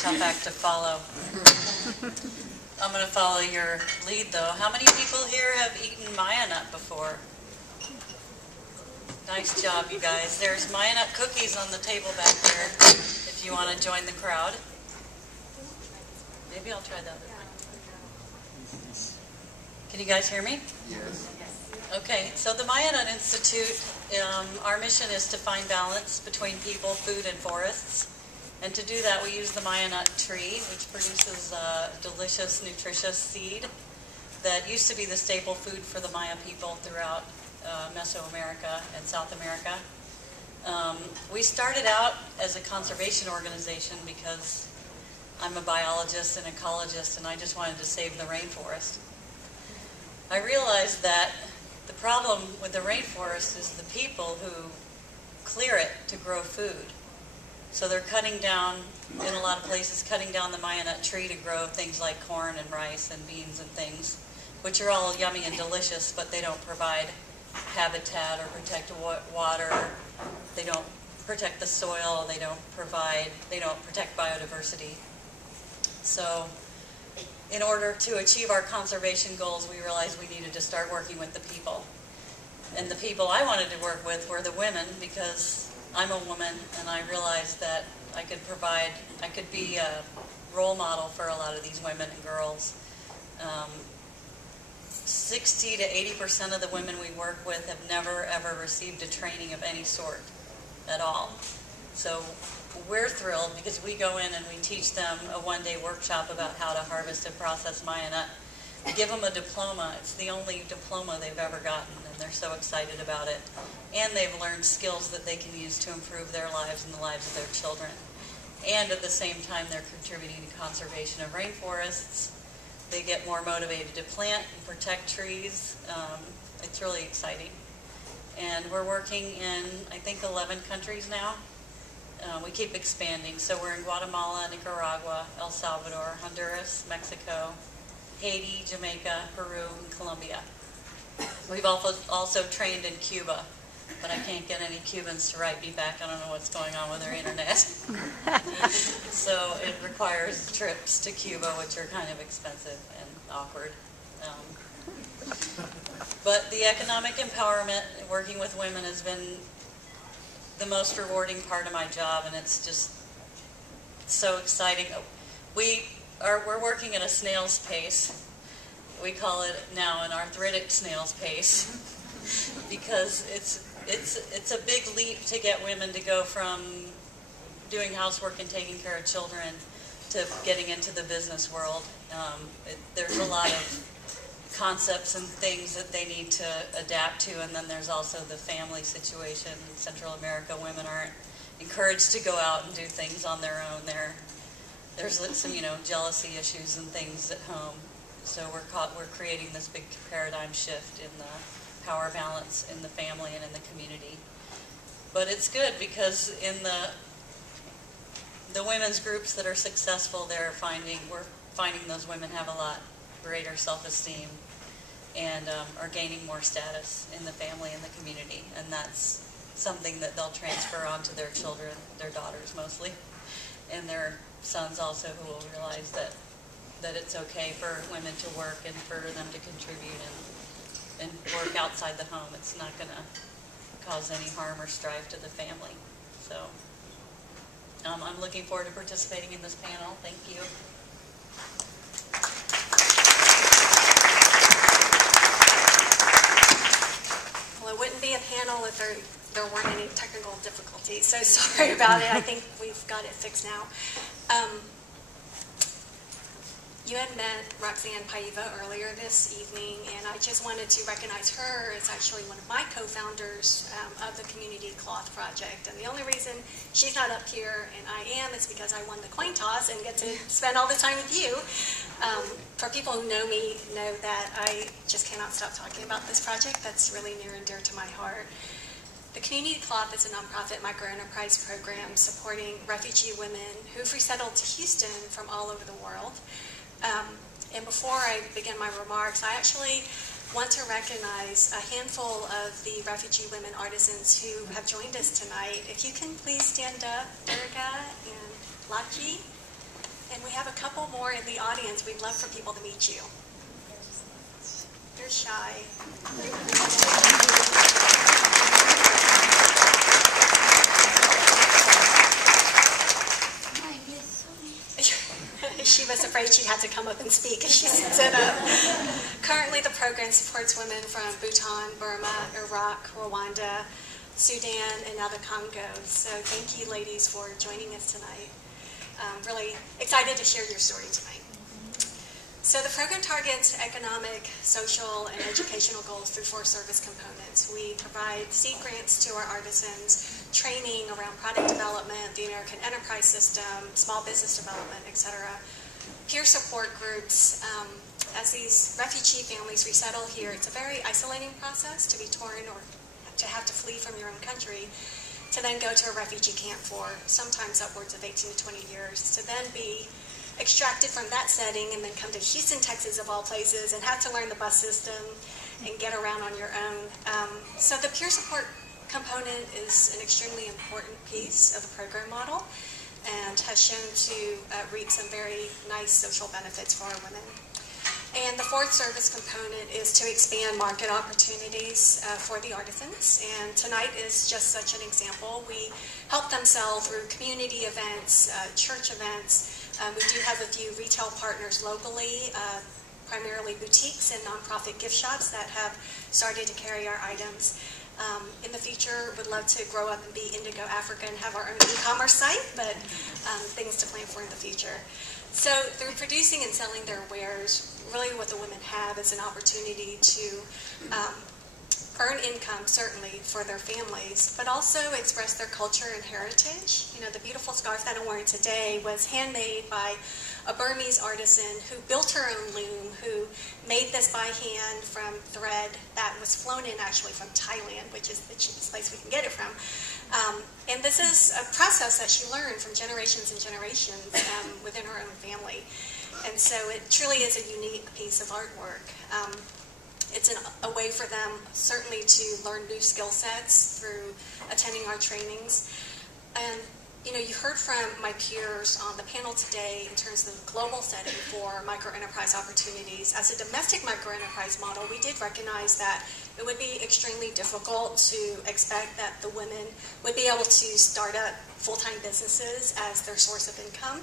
tough act to follow. I'm going to follow your lead, though. How many people here have eaten Maya nut before? Nice job, you guys. There's Maya nut cookies on the table back there if you want to join the crowd. Maybe I'll try that. Can you guys hear me? Yes. Okay, so the Maya Nut Institute, our mission is to find balance between people, food, and forests. And to do that, we use the Maya nut tree, which produces a delicious, nutritious seed that used to be the staple food for the Maya people throughout Mesoamerica and South America. We started out as a conservation organization because I'm a biologist and ecologist, and I just wanted to save the rainforest. I realized that the problem with the rainforest is the people who clear it to grow food. So they're cutting down, in a lot of places, cutting down the Maya nut tree to grow things like corn and rice and beans and things, which are all yummy and delicious, but they don't provide habitat or protect water. They don't protect the soil. They don't protect biodiversity. So in order to achieve our conservation goals, we realized we needed to start working with the people. And the people I wanted to work with were the women, because I'm a woman, and I realized that I could be a role model for a lot of these women and girls. 60 to 80% of the women we work with have never, ever received a training of any sort at all. So we're thrilled because we go in and we teach them a one-day workshop about how to harvest and process Maya nut. We give them a diploma. It's the only diploma they've ever gotten, and they're so excited about it. And they've learned skills that they can use to improve their lives and the lives of their children. And at the same time, they're contributing to conservation of rainforests. They get more motivated to plant and protect trees. It's really exciting. And we're working in, I think, 11 countries now. We keep expanding. So we're in Guatemala, Nicaragua, El Salvador, Honduras, Mexico, Haiti, Jamaica, Peru, and Colombia. We've also trained in Cuba, but I can't get any Cubans to write me back. I don't know what's going on with their internet. So it requires trips to Cuba, which are kind of expensive and awkward. But the economic empowerment, working with women, has been the most rewarding part of my job, and it's just so exciting. We're working at a snail's pace. We call it now an arthritic snail's pace, because it's a big leap to get women to go from doing housework and taking care of children to getting into the business world. There's a lot of concepts and things that they need to adapt to, and then there's also the family situation. In Central America, women aren't encouraged to go out and do things on their own. There's some, jealousy issues and things at home. So we're creating this big paradigm shift in the power balance in the family and in the community. But it's good because in the women's groups that are successful, we're finding those women have a lot greater self-esteem and are gaining more status in the family and the community. And that's something that they'll transfer onto their children, their daughters mostly, and their sons also, who will realize that it's okay for women to work and for them to contribute and work outside the home. It's not going to cause any harm or strife to the family. So I'm looking forward to participating in this panel. Thank you. Well, it wouldn't be a panel if there weren't any technical difficulties, so sorry about it. I think we've got it fixed now. You had met Roxanne Paiva earlier this evening, and I just wanted to recognize her as actually one of my co-founders of the Community Cloth Project. And the only reason she's not up here and I am is because I won the coin toss and get to spend all the time with you. For people who know me, know that I just cannot stop talking about this project. That's really near and dear to my heart. The Community Cloth is a nonprofit microenterprise program supporting refugee women who've resettled to Houston from all over the world. And before I begin my remarks, I actually want to recognize a handful of the refugee women artisans who have joined us tonight. If you can please stand up, Durga and Lachi. And we have a couple more in the audience. We'd love for people to meet you. They're shy. She was afraid she'd have to come up and speak as she stood up. Currently, the program supports women from Bhutan, Burma, Iraq, Rwanda, Sudan, and now the Congo. So thank you, ladies, for joining us tonight. Really excited to share your story tonight. So the program targets economic, social, and educational goals through 4 service components. We provide seed grants to our artisans, training around product development, the American Enterprise System, small business development, etc. Peer support groups. As these refugee families resettle here, it's a very isolating process to be torn or to have to flee from your own country, to then go to a refugee camp for sometimes upwards of 18 to 20 years, to then be extracted from that setting and then come to Houston, Texas, of all places, and have to learn the bus system and get around on your own. So the peer support component is an extremely important piece of the program model and has shown to reap some very nice social benefits for our women. And the 4th service component is to expand market opportunities for the artisans. And tonight is just such an example. We help them sell through community events, church events. We do have a few retail partners locally, primarily boutiques and nonprofit gift shops that have started to carry our items. In the future, would love to grow up and be Indigo Africa and have our own e-commerce site, but things to plan for in the future. So through producing and selling their wares, really what the women have is an opportunity to earn income, certainly, for their families, but also express their culture and heritage. You know, the beautiful scarf that I'm wearing today was handmade by a Burmese artisan who built her own loom, who made this by hand from thread that was flown in actually from Thailand, which is the cheapest place we can get it from. And this is a process that she learned from generations and generations within her own family. And so it truly is a unique piece of artwork. It's a way for them certainly to learn new skill sets through attending our trainings. And you know, you heard from my peers on the panel today in terms of the global setting for micro-enterprise opportunities. As a domestic micro-enterprise model, we did recognize that it would be extremely difficult to expect that the women would be able to start up full-time businesses as their source of income.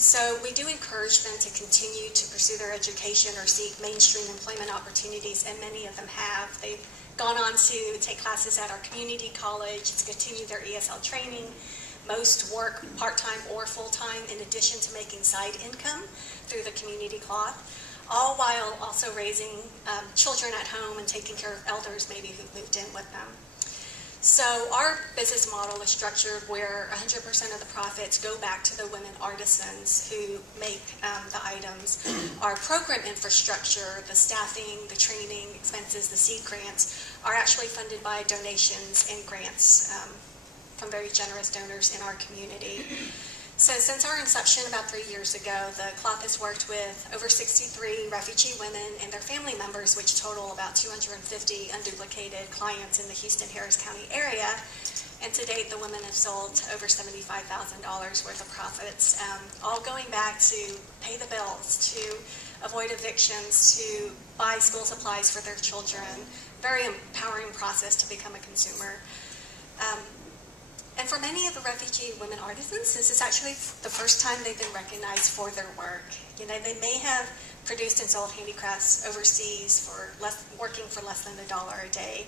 So we do encourage them to continue to pursue their education or seek mainstream employment opportunities, and many of them have. They've gone on to take classes at our community college, to continue their ESL training. Most work part-time or full-time in addition to making side income through the community cloth, all while also raising children at home and taking care of elders maybe who've moved in with them. So our business model is structured where 100% of the profits go back to the women artisans who make the items. Our program infrastructure, the staffing, the training expenses, the seed grants are actually funded by donations and grants from very generous donors in our community. So since our inception about 3 years ago, the cloth has worked with over 63 refugee women and their family members, which total about 250 unduplicated clients in the Houston-Harris County area. And to date, the women have sold over $75,000 worth of profits, all going back to pay the bills, to avoid evictions, to buy school supplies for their children. Very empowering process to become a consumer. And for many of the refugee women artisans, this is actually the first time they've been recognized for their work. You know, they may have produced and sold handicrafts overseas for working for less than $1 a day.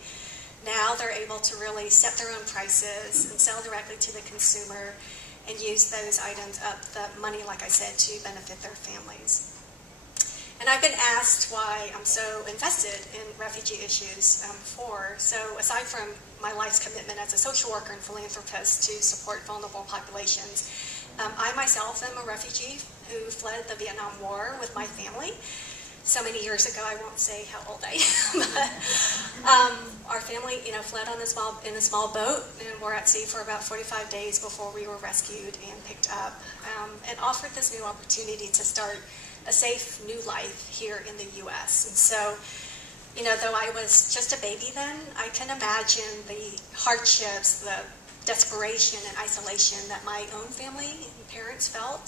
Now they're able to really set their own prices and sell directly to the consumer and use those items up the money, like I said, to benefit their families. And I've been asked why I'm so invested in refugee issues before. So aside from my life's commitment as a social worker and philanthropist to support vulnerable populations, I myself am a refugee who fled the Vietnam War with my family. So many years ago, I won't say how old I am, but our family, fled on in a small boat and were at sea for about 45 days before we were rescued and picked up, and offered this new opportunity to start a safe new life here in the U.S. And so, though I was just a baby then, I can imagine the hardships, the desperation and isolation that my own family and parents felt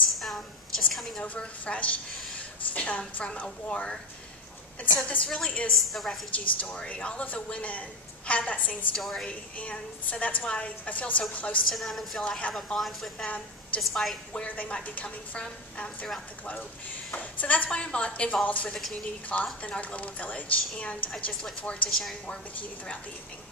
just coming over fresh from a war. And so this really is the refugee story. All of the women had that same story, and so that's why I feel so close to them and feel I have a bond with them despite where they might be coming from throughout the globe. So that's why I'm involved with the Community Cloth in our global village, and I just look forward to sharing more with you throughout the evening.